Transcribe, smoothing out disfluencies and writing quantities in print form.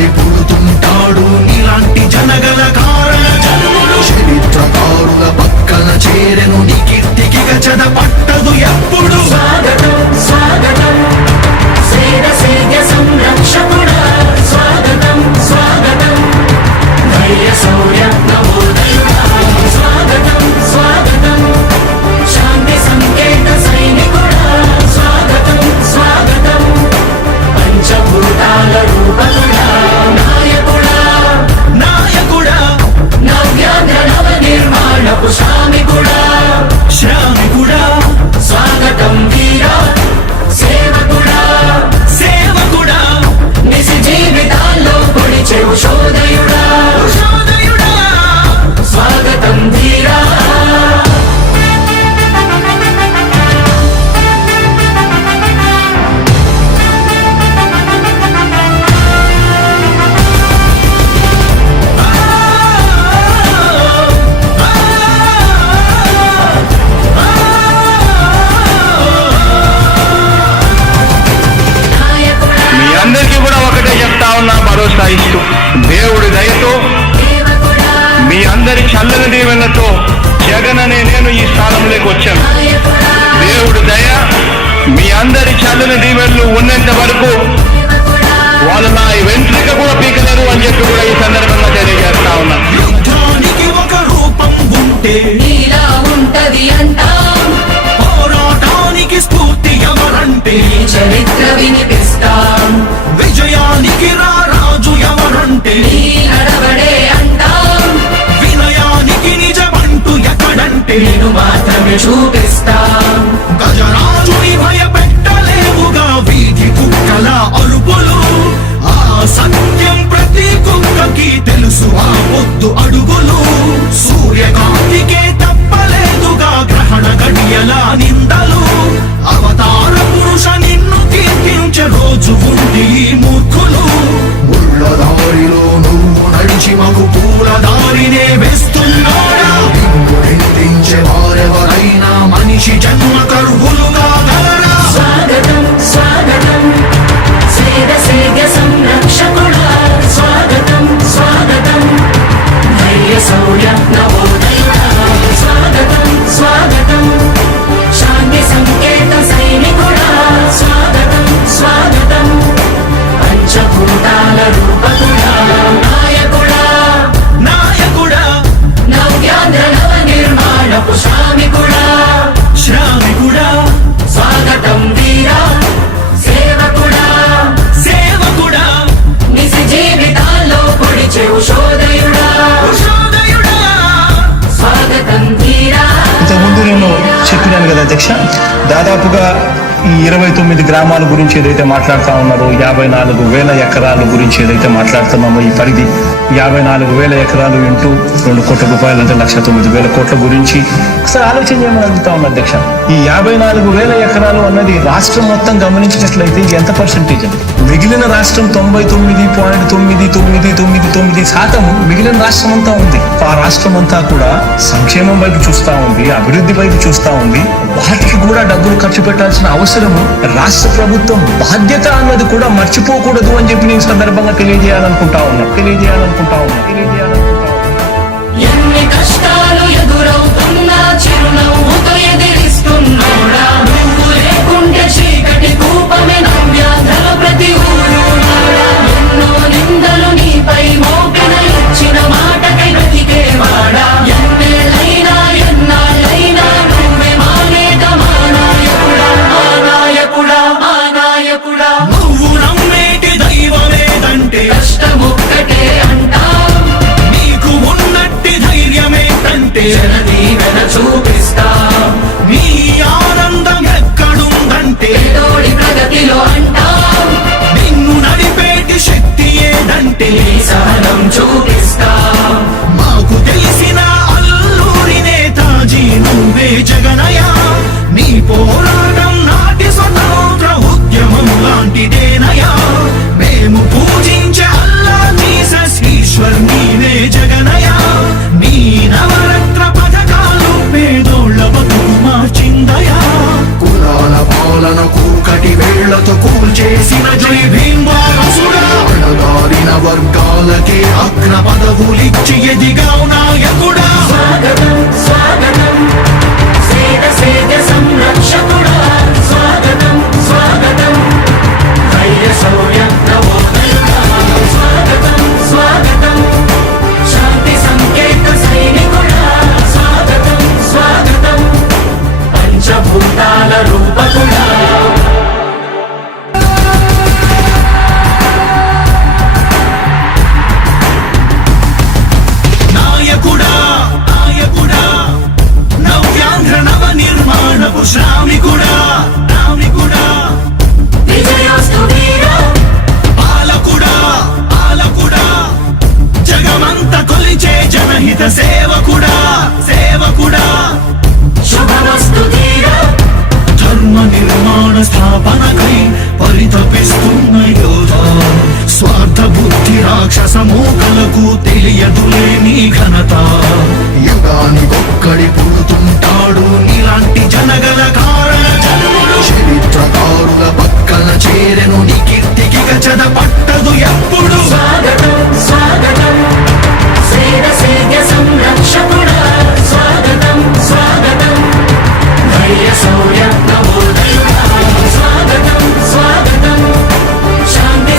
పడి పుడుతుంటాడు ఇలాంటి జనగల కారణ జన్ముడు చరిత్రకారుల పక్కన చేరెను నీ కీర్తికి గచద పట్టదు ఎప్పుడు స్వాగతం స్వాగతం శ్రీరసేయ సంరక్షకుడా స్వాగతం స్వాగతం ధైర్య శౌర్య నవోదయుడా స్వాగతం స్వాగతం శాంతి సంకేత సైనికుడా స్వాగతం స్వాగతం పంచభూతాల రూపకుడా నాయకుడా నాయకుడా నవ్యాంధ్ర నవ నిర్మాణపు శ్రామికుడా శ్రామికుడా స్వాగతం వీరా సేవకుడా సేవకుడా నిజ జీవితాల్లో పొడిచే ఉషోదయుడా ఉషోదయుడా స్వాగతం ధీరా మీ అందరికీ కూడా ఒకటే చెప్తా ఉన్నా, భరోసా ఇస్తూ దేవుడి దయతో దేవకుడా మీ అందరి చల్లని దీవెనతో జగన్ అనే నేను ఈ స్థానంలోకి వచ్చాను. నాయకుడా దేవుడి దయ మీ అందరి చల్లని దీవెనలు ఉన్నంత వరకు దేవకుడా వాళ్ళు నా వెంట్రిక కూడా పీకలేరు అని చెప్పి కూడా ఈ సందర్భంగా తెలియజేస్తా ఉన్నా. యుద్ధానికి ఒక రూపం ఉంటే నీలా ఉంటది అంటాం పోరాటానికి స్ఫూర్తి ఎవరంటే ఈ చరిత్ర వినిపిస్తాం విజయానికి రారాజు ఎవరంటే నీ నడవడే అంటాం వినయానికి నిజమంటూ ఎక్కడంటే నేను మాత్రమే చూపిస్తాం గజరాజుని భయపెట్టలేవుగా వీధి కుక్కల అరుపులు ఆ సత్యం ప్రతి కుక్కకి తెలుసు ఆ పొద్దు అడుగులు సూర్యకాంతికే తప్పలేదుగా గ్రహణ గడియల నిందలు అవతార పురుష నిన్ను కీర్తించే రోజు ఉంది ఈ మూర్ఖులు ముళ్ళ దారిలో నువ్వు నడిచి మగు పూల దారినే వేస్తున్నాడా నిన్ను నిందించే వారెవరైనా మనిషి జన్మ కరువులుగా గలరా స్వాగతం స్వాగతం శ్రీరసేయ సంరక్షకుడా స్వాగతం స్వాగతం ధైర్య శౌర్య నవోదయుడా స్వాగతం స్వాగతం శాంతి సంకేత సైనికుడా స్వాగతం స్వాగతం పంచభూతాల రూపకుడా నాయకుడా నాయకుడా నవ్యాంధ్ర నవ నిర్మాణపు శ్రామికుడా శ్రామికుడా స్వాగతం వీరా సేవకుడా సేవకుడా నిజ జీవితాల్లో పొడిచే ఉషోదయుడా ఉషోదయుడా స్వాగతం ధీరా ఇంతకుముందు నేను చెప్పినాను కదా అధ్యక్ష, దాదాపుగా ఈ 29 గ్రామాల గురించి ఏదైతే మాట్లాడుతూ ఉన్నారో 54,000 ఎకరాల గురించి ఏదైతే మాట్లాడుతున్నామో ఈ పరిధి 54,000 ఎకరాలు ఇంటూ 2 కోట్ల రూపాయలు అంటే 1,09,000 కోట్ల గురించి ఒకసారి ఆలోచన చేయమని అడుగుతా ఉన్నా అధ్యక్ష. ఈ 54,000 ఎకరాలు అన్నది రాష్ట్రం మొత్తం గమనించినట్లయితే ఇది ఎంత పర్సెంటేజ్ అండి? మిగిలిన రాష్ట్రం 99.9999% మిగిలిన రాష్ట్రం అంతా ఉంది. ఆ రాష్ట్రం అంతా కూడా సంక్షేమం వైపు చూస్తా ఉంది, అభివృద్ధి వైపు చూస్తా ఉంది. వాటికి కూడా డబ్బులు ఖర్చు పెట్టాల్సిన అవసరము రాష్ట్ర ప్రభుత్వం బాధ్యత అన్నది కూడా మర్చిపోకూడదు అని చెప్పి నేను సందర్భంగా తెలియజేయాలనుకుంటా ఉన్నా. ఎన్ని కష్టాలు ఎదురవుతున్నా చిరునవ్వుతో ఎదిరిస్తున్నాడా నువ్వు లేకుంటే చీకటి కూపమే నవ్యాంధ్రల ప్రతి ఊరు నాడా. ఎన్నో నిందలు నీపై మోపిన ఇచ్చిన మాటకై బ్రతికేవాడా ఎన్నేళ్ళైనా ఎన్నాళ్ళైనా నువ్వే మా నేత మా నాయకుడా మా నాయకుడా మా నాయకుడా నువ్వు నమ్మేటి దైవమేదంటే కష్టమొక్కటే అంటాం నీకు ఉన్నట్టి ధైర్యమే నుంచి ఎదిగావు నాయకుడా. స్వాగతం స్వాగతం సేద సేద సంరక్షకుడా స్వాగతం స్వాగతం ధైర్య శౌర్య నవోదయుడా స్వాగతం స్వాగతం శాంతి సంకేత సైనికుడా స్వాగతం స్వాగతం పంచభూతాల రూపకుడా. నాయకుడా నాయకుడా నవ్యాంధ్ర నవ నిర్మాణపు శ్రామికుడా శ్రామికుడా. విజయోస్తు వీరా పాలకుడా పాలకుడా జగమంత కొలిచే జనహిత సేవకుడా సేవకుడా. శుభమస్తు ధీరా ధర్మ నిర్మాణ స్థాపనకై పరితపిస్తున్న యోధ. స్వార్థ బుద్ధి రాక్షస మూకలకు తెలియదులే నీ ఘనత. యుగానికొక్కడి పుడుతుంటాడు నీలాంటి జనగల కారణ జన్ముడు. చరిత్రకారుల పక్కన చేరెను నీ కీర్తికి గచద పట్టదు ఎప్పుడు. స్వాగతం స్వాగతం సేద సేద సంరక్షకుడా స్వాగతం స్వాగతం ధైర్య శౌర్య